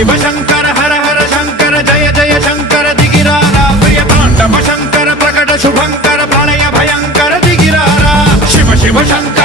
शिव शंकर हर हर शंकर जय जय शंकर दिगिरारा प्रिय तांडव शंकर प्रकट शुभंकर प्रलय भयंकर दिगिरारा शिव शिव शंकर